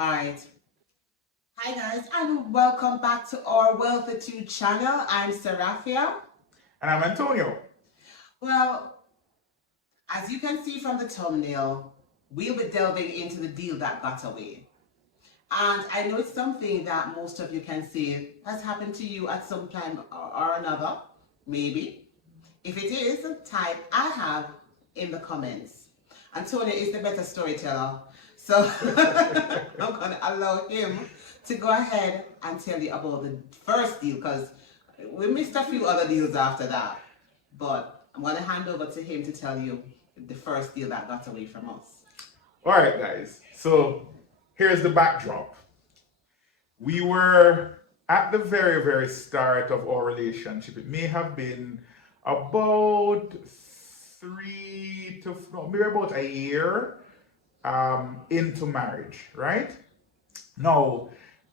Alright. Hi guys and welcome back to our Wealthitude channel. I'm Seraphia. And I'm Antonio. Well, as you can see from the thumbnail, we'll be delving into the deal that got away. And I know it's something that most of you can say has happened to you at some time or another, maybe. If it is, type I have in the comments. Antonio is the better storyteller, so I'm going to allow him to go ahead and tell you about the first deal because we missed a few other deals after that. But I'm going to hand over to him to tell you the first deal that got away from us. All right, guys. So here's the backdrop. We were at the very, very start of our relationship. It may have been about maybe about a year into marriage, right? Now,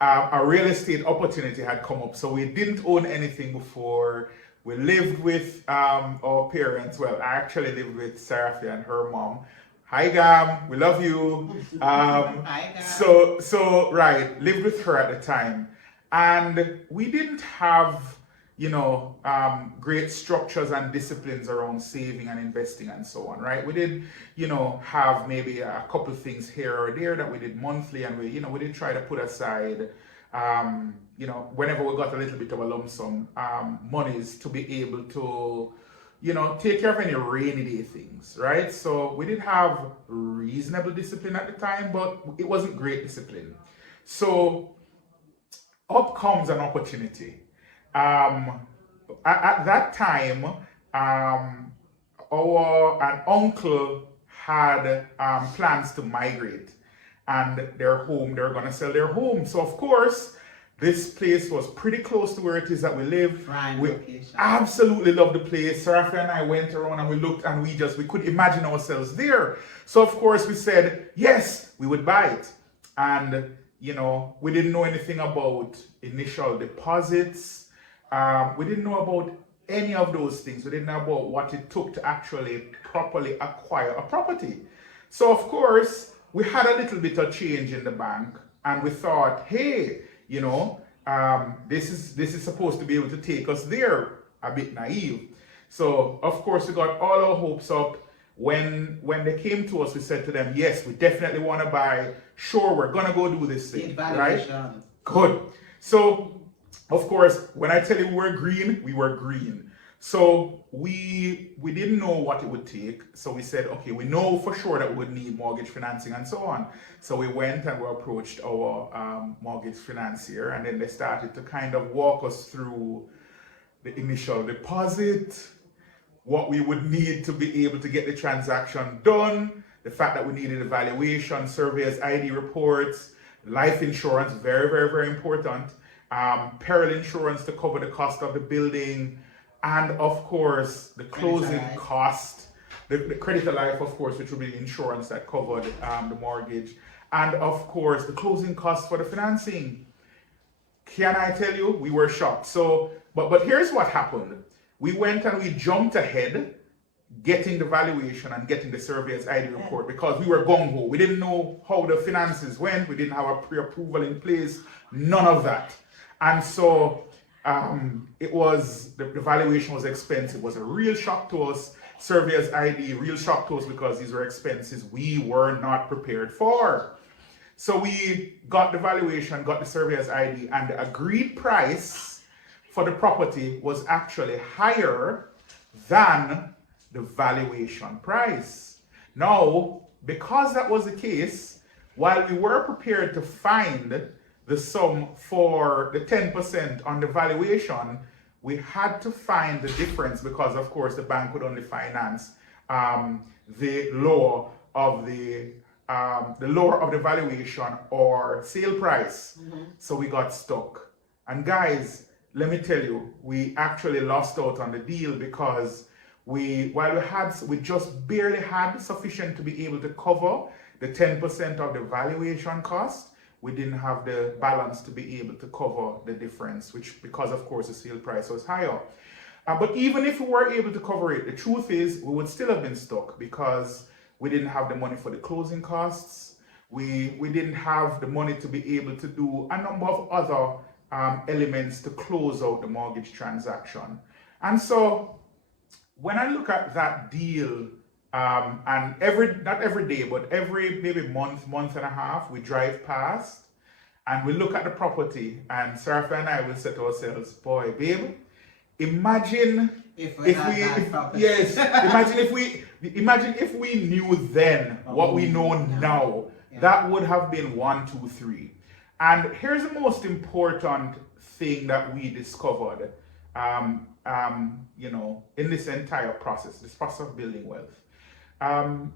a real estate opportunity had come up, so we didn't own anything before. We lived with our parents. Well, I actually lived with Seraphia and her mom. Hi, Gam. We love you. Hi, Gam. So right, lived with her at the time, and we didn't have, great structures and disciplines around saving and investing and so on, right? We did, have maybe a couple things here or there that we did monthly, and we did try to put aside, whenever we got a little bit of a lump sum, monies to be able to, take care of any rainy day things, right? So we did have reasonable discipline at the time, but it wasn't great discipline. So up comes an opportunity. At that time, an uncle had plans to migrate, and they were going to sell their home. So of course, this place was pretty close to where it is that we live. We absolutely loved the place. Seraphia and I went around and we looked, and we couldn't imagine ourselves there. So of course we said, yes, we would buy it. And, we didn't know anything about initial deposits. We didn't know about any of those things. We didn't know about what it took to actually properly acquire a property. So of course, we had a little bit of change in the bank, and we thought, hey, this is supposed to be able to take us there. A bit naive. So of course we got all our hopes up. When they came to us, we said to them, yes, we definitely want to buy. Sure, we're gonna go do this thing, right? Good. So of course, when I tell you we were green. So we didn't know what it would take. So we said, okay, we know for sure that we would need mortgage financing and so on. So we went and we approached our mortgage financier, and then they started to kind of walk us through the initial deposit, what we would need to be able to get the transaction done, the fact that we needed evaluation, surveyors, ID reports, life insurance, very, very, very important, peril insurance to cover the cost of the building, and of course the closing cost, the creditor life, of course, which would be the insurance that covered the mortgage, and of course the closing costs for the financing. Can I tell you, we were shocked. So, but here's what happened. We went and we jumped ahead, getting the valuation and getting the surveyor's ID report, because we were gung-ho. We didn't know how the finances went. We didn't have a pre-approval in place. None of that. And so it was, the valuation was expensive. It was a real shock to us. Surveyor's ID, real shock to us, because these were expenses we were not prepared for. So we got the valuation, got the surveyor's ID, and the agreed price for the property was actually higher than the valuation price. Now, because that was the case, while we were prepared to find the sum for the 10% on the valuation, we had to find the difference, because of course the bank would only finance the lower of the valuation or sale price. So we got stuck. And guys, let me tell you, we actually lost out on the deal, because we just barely had sufficient to be able to cover the 10% of the valuation cost. We didn't have the balance to be able to cover the difference, which, because of course the sale price was higher. But even if we were able to cover it, the truth is we would still have been stuck, because we didn't have the money for the closing costs. We didn't have the money to be able to do a number of other elements to close out the mortgage transaction. And so when I look at that deal, and not every day, but every maybe month and a half, we drive past and we look at the property, and Sarah and I will say to ourselves, boy, babe, imagine yes, imagine if we knew then what we know now. Yeah. That would have been 1, 2, 3. And here's the most important thing that we discovered, in this entire process, this process of building wealth.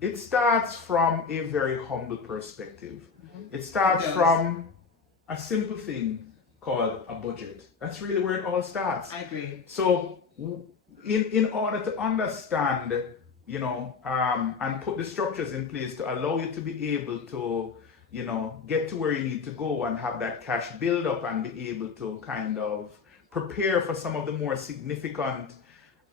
It starts from a very humble perspective. Mm-hmm. It starts from a simple thing called a budget. That's really where it all starts. I agree. So in order to understand, and put the structures in place to allow you to be able to, get to where you need to go and have that cash build up and be able to kind of prepare for some of the more significant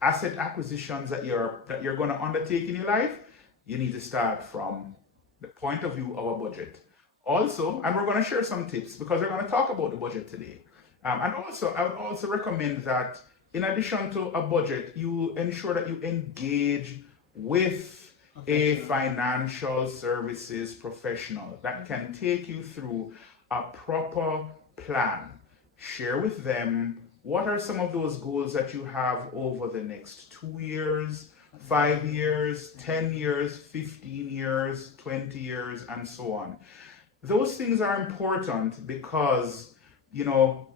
asset acquisitions that you're going to undertake in your life, you need to start from the point of view of a budget. Also, and we're going to share some tips because we're going to talk about the budget today. And also, I would also recommend that in addition to a budget, you ensure that you engage with a financial services professional that can take you through a proper plan. Share with them what are some of those goals that you have over the next 2 years, 5 years, 10 years, 15 years, 20 years, and so on. Those things are important because,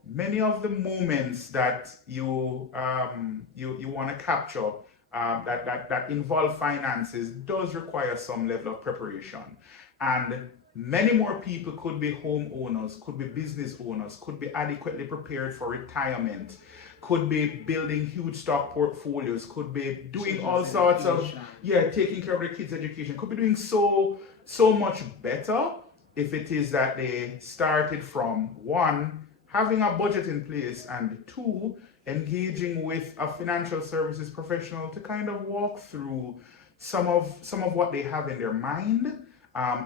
many of the moments that you want to capture that involve finances does require some level of preparation. And many more people could be homeowners, could be business owners, could be adequately prepared for retirement, could be building huge stock portfolios, could be doing all sorts of, taking care of their kids' education, could be doing so much better if it is that they started from 1, having a budget in place, and 2, engaging with a financial services professional to kind of walk through some of what they have in their mind,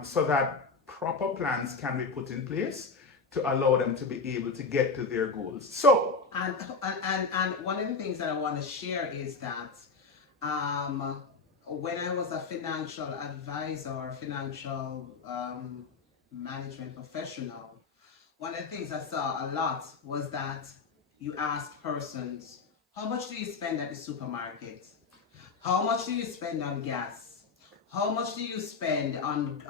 so that proper plans can be put in place to allow them to be able to get to their goals. So, and one of the things that I want to share is that when I was a financial advisor or financial management professional, one of the things I saw a lot was that you asked persons, how much do you spend at the supermarket? How much do you spend on gas? How much do you spend on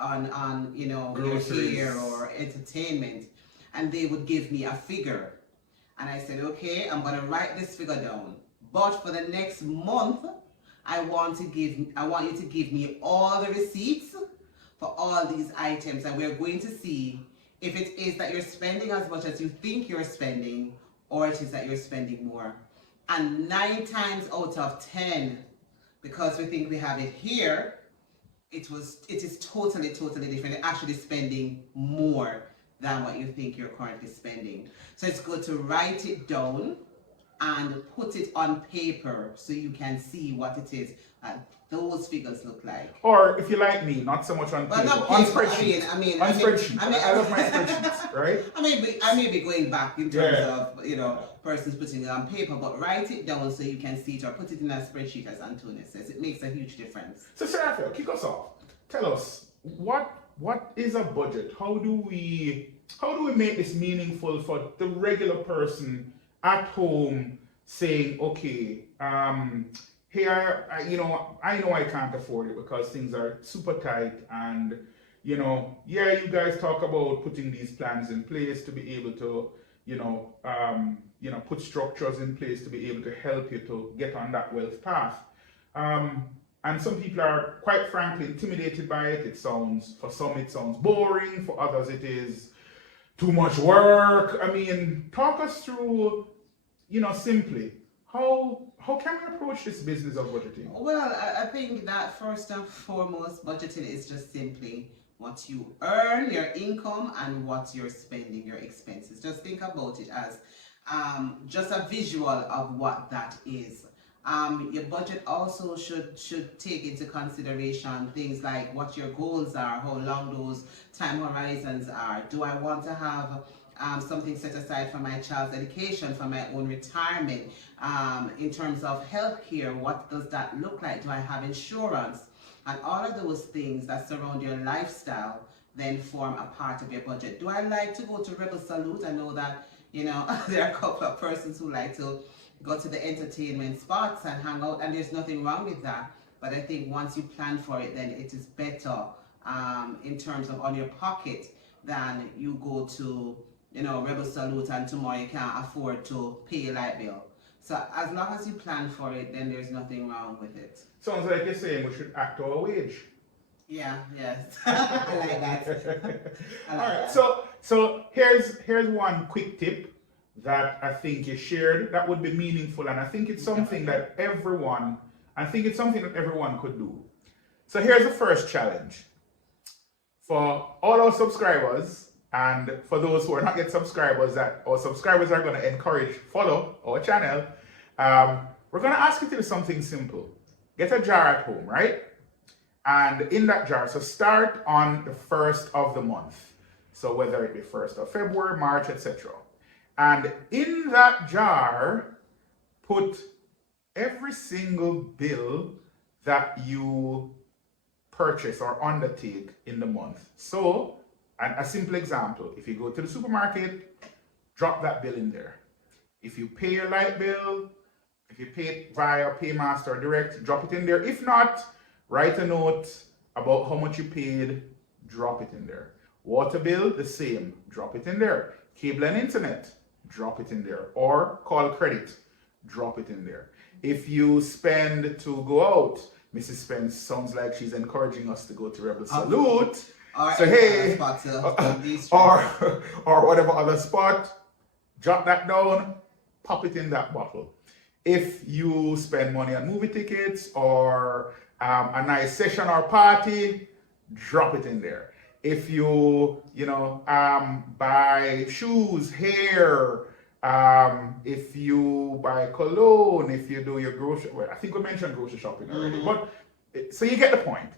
your hair or entertainment? And they would give me a figure. And I said, okay, I'm going to write this figure down. But for the next month, I want you to give me all the receipts for all these items, and we're going to see if it is that you're spending as much as you think you're spending, or it is that you're spending more. And 9 times out of 10, because we think we have it here, it is totally different. You're actually spending more than what you think you're currently spending. So it's good to write it down and put it on paper so you can see what it is those figures look like. Or if you like me, not so much on paper, on spreadsheets. I love my spreadsheets, right? I may be going back in terms of persons putting it on paper, but write it down so you can see it, or put it in a spreadsheet, as Antonia says. It makes a huge difference. So Sarah, kick us off. Tell us what is a budget? How do we make this meaningful for the regular person at home, saying, okay, here, I know I can't afford it because things are super tight, and you guys talk about putting these plans in place to be able to, put structures in place to be able to help you to get on that wealth path. And some people are, quite frankly, intimidated by it. For some it sounds boring, for others it is too much work. Talk us through, simply, how can we approach this business of budgeting? Well, I think that first and foremost, budgeting is just simply what you earn, your income, and what you're spending, your expenses. Just think about it as just a visual of what that is. Your budget also should take into consideration things like what your goals are, how long those time horizons are. Do I want to have something set aside for my child's education, for my own retirement? In terms of healthcare, what does that look like? Do I have insurance? And all of those things that surround your lifestyle then form a part of your budget. Do I like to go to Rebel Salute? I know that, there are a couple of persons who like to go to the entertainment spots and hang out, and there's nothing wrong with that. But I think once you plan for it, then it is better in terms of on your pocket than you go to, Rebel Salute and tomorrow you can't afford to pay your light bill. So as long as you plan for it, then there's nothing wrong with it. Sounds like you're saying we should act our wage. Yeah, yes. I like that. All right, so here's one quick tip that I think you shared that would be meaningful, and I think it's something that everyone could do. So here's the first challenge. For all our subscribers, and for those who are not yet subscribers, that our subscribers are going to encourage, follow our channel, we're going to ask you to do something simple. Get a jar at home, right? And in that jar, so start on the 1st of the month. So whether it be 1st of February, March, etc. And in that jar, put every single bill that you purchase or undertake in the month. So, and a simple example, if you go to the supermarket, drop that bill in there. If you pay your light bill, if you pay it via Paymaster or Direct, drop it in there. If not, write a note about how much you paid, drop it in there. Water bill, the same, drop it in there. Cable and internet, drop it in there. Or call credit, drop it in there. If you spend to go out, Mrs. Spence sounds like she's encouraging us to go to Rebel Salute. So hey, or whatever other spot, jot that down, pop it in that bottle. If you spend money on movie tickets or a nice session or party, drop it in there. If you buy shoes, hair, if you buy cologne, if you do your grocery, well, I think we mentioned grocery shopping already, but so you get the point.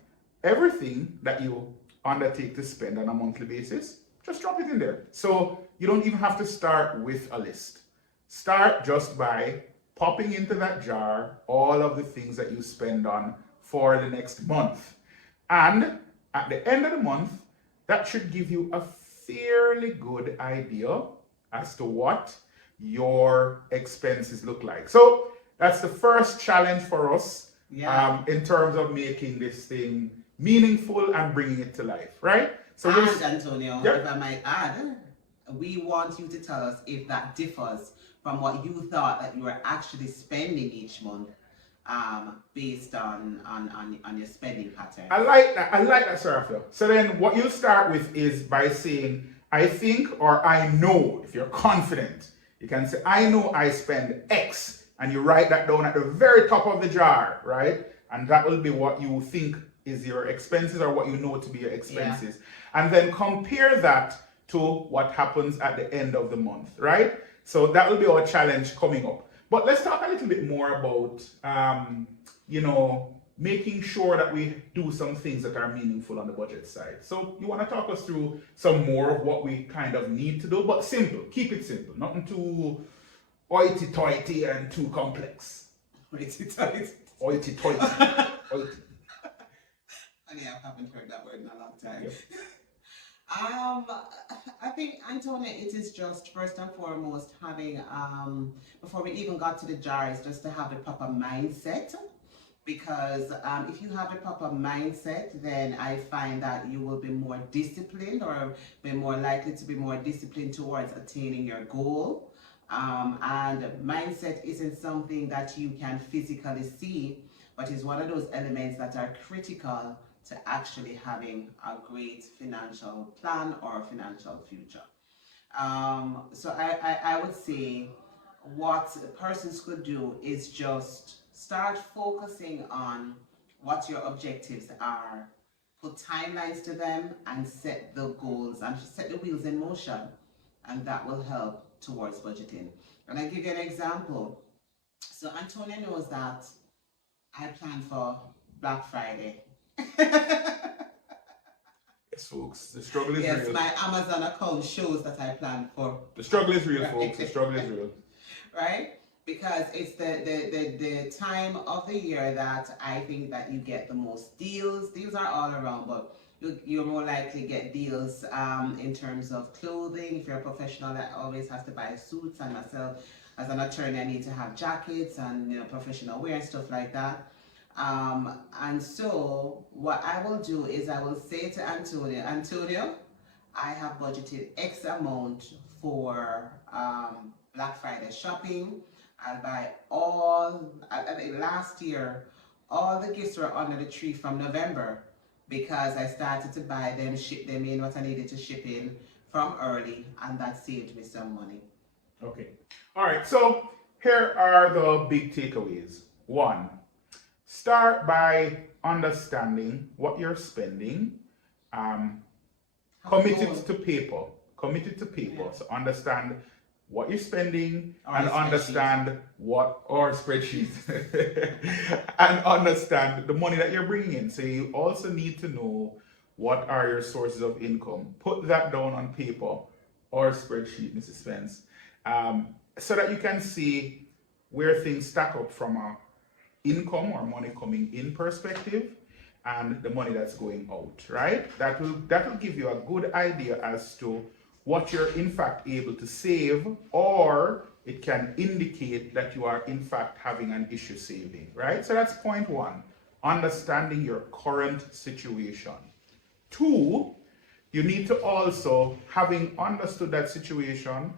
Everything that you undertake to spend on a monthly basis, just drop it in there. So you don't even have to start with a list. Start just by popping into that jar all of the things that you spend on for the next month. And at the end of the month, that should give you a fairly good idea as to what your expenses look like. So that's the first challenge for us in terms of making this thing meaningful and bringing it to life, right? So and Antonio, if I might add, we want you to tell us if that differs from what you thought that you were actually spending each month, based on your spending pattern. I like that, Serafia. So then what you'll start with is by saying, I think or I know. If you're confident, you can say, I know I spend X, and you write that down at the very top of the jar, right? And that will be what you think is your expenses or what you know to be your expenses. Yeah. And then compare that to what happens at the end of the month, right? So that will be our challenge coming up. But let's talk a little bit more about, making sure that we do some things that are meaningful on the budget side. So you want to talk us through some more of what we kind of need to do, but simple. Keep it simple. Nothing too hoity-toity and too complex. Hoity-toity. Hoity-toity. Hoity. I haven't heard that word in a long time. Yep. I think, Antonia, it is just first and foremost having, before we even got to the jars, just to have the proper mindset. Because if you have a proper mindset, then I find that you will be more disciplined or be more likely to be more disciplined towards attaining your goal. And mindset isn't something that you can physically see, but is one of those elements that are critical to actually having a great financial plan or financial future. So I would say what persons could do is just start focusing on what your objectives are, put timelines to them, and set the goals and set the wheels in motion, and that will help towards budgeting. And I give you an example. So Antonia knows that I plan for Black Friday. Yes, folks, the struggle is yes, real. my Amazon account shows that I plan for. The struggle is real, folks. The struggle is real. Right? Because it's the time of the year that I think that you get the most deals. Deals are all around, but you're more likely get deals in terms of clothing. If you're a professional that always has to buy suits, and myself as an attorney, I need to have jackets and professional wear and stuff like that. And so what I will do is I will say to Antonio, I have budgeted X amount for Black Friday shopping. I'll buy last year, all the gifts were under the tree from November because I started to buy them, ship them in what I needed to ship in from early, and that saved me some money. Okay. All right. So here are the big takeaways. 1, start by understanding what you're spending. Committed to paper. Committed to paper. Yeah. So understand what you're spending and understand what, or spreadsheet, and understand the money that you're bringing in. So you also need to know what are your sources of income. Put that down on paper or spreadsheet, Mrs. Spence, so that you can see where things stack up from a income or money coming in perspective and the money that's going out, right? That will give you a good idea as to what you're in fact able to save, or it can indicate that you are in fact having an issue saving, right? So that's point 1, understanding your current situation. 2, you need to also, having understood that situation,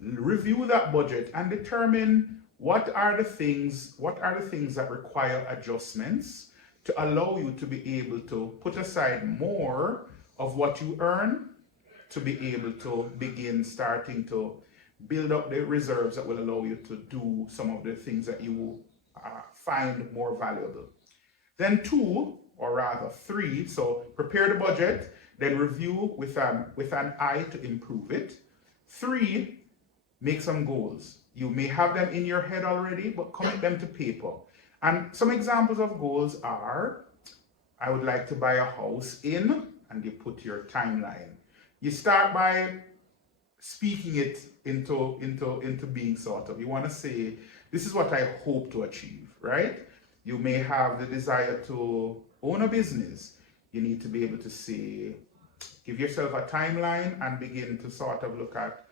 review that budget and determine what are the things that require adjustments to allow you to be able to put aside more of what you earn to be able to begin starting to build up the reserves that will allow you to do some of the things that you find more valuable. Then 2, or rather 3, so prepare the budget, then review with an eye to improve it. 3, make some goals. You may have them in your head already, but commit them to paper. And some examples of goals are, I would like to buy a house in, and you put your timeline. You start by speaking it into being sort of. You want to say, this is what I hope to achieve, right? You may have the desire to own a business. You need to be able to say, give yourself a timeline and begin to sort of look at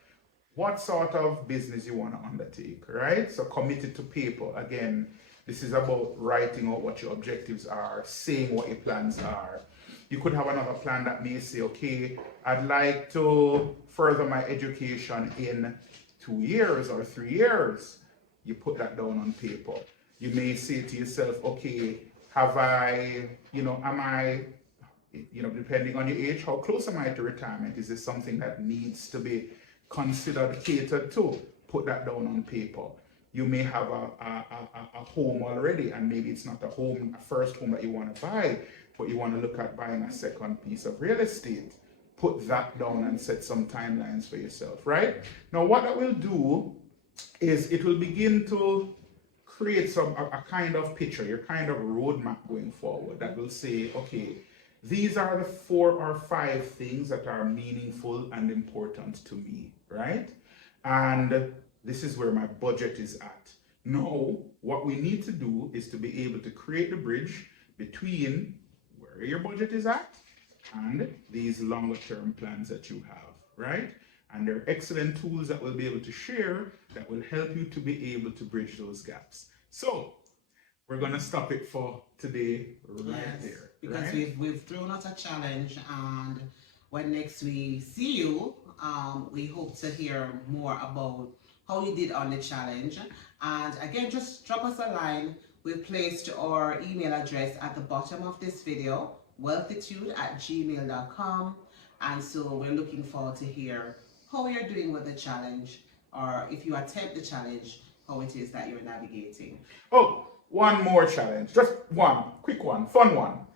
what sort of business you want to undertake, right? So commit it to paper. Again, this is about writing out what your objectives are, saying what your plans are. You could have another plan that may say, okay, I'd like to further my education in 2 years or 3 years. You put that down on paper. You may say to yourself, okay, have I, am I, depending on your age, how close am I to retirement? Is this something that needs to be considered, catered to? Put that down on paper. You may have a home already, and maybe it's not a first home that you want to buy, but you want to look at buying a second piece of real estate. Put that down and set some timelines for yourself, right? Now, what that will do is it will begin to create a kind of picture, your kind of roadmap going forward that will say, okay, these are the 4 or 5 things that are meaningful and important to me, right? And this is where my budget is at. Now, what we need to do is to be able to create the bridge between where your budget is at and these longer term plans that you have, right? And there are excellent tools that we'll be able to share that will help you to be able to bridge those gaps. So we're going to stop it for today right there. Because right? we've thrown out a challenge, and when next we see you, we hope to hear more about how you did on the challenge. And again, just drop us a line. We've placed our email address at the bottom of this video, wealthitude@gmail.com. And so we're looking forward to hear how you're doing with the challenge, or if you attempt the challenge, how it is that you're navigating. Oh, one more challenge, just one, quick one, fun one.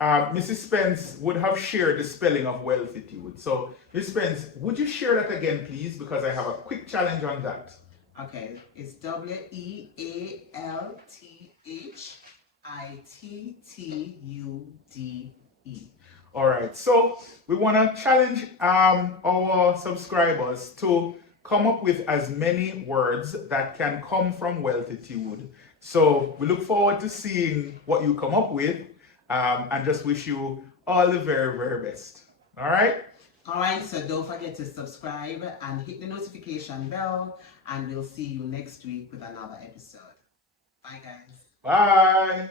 Mrs. Spence would have shared the spelling of wealthitude. So, Mrs. Spence, would you share that again, please? Because I have a quick challenge on that. Okay, it's WEALTHITTUDE. All right, so we want to challenge our subscribers to come up with as many words that can come from wealthitude. So we look forward to seeing what you come up with, and just wish you all the very, very best. All right? All right, so don't forget to subscribe and hit the notification bell, and we'll see you next week with another episode. Bye, guys. Bye.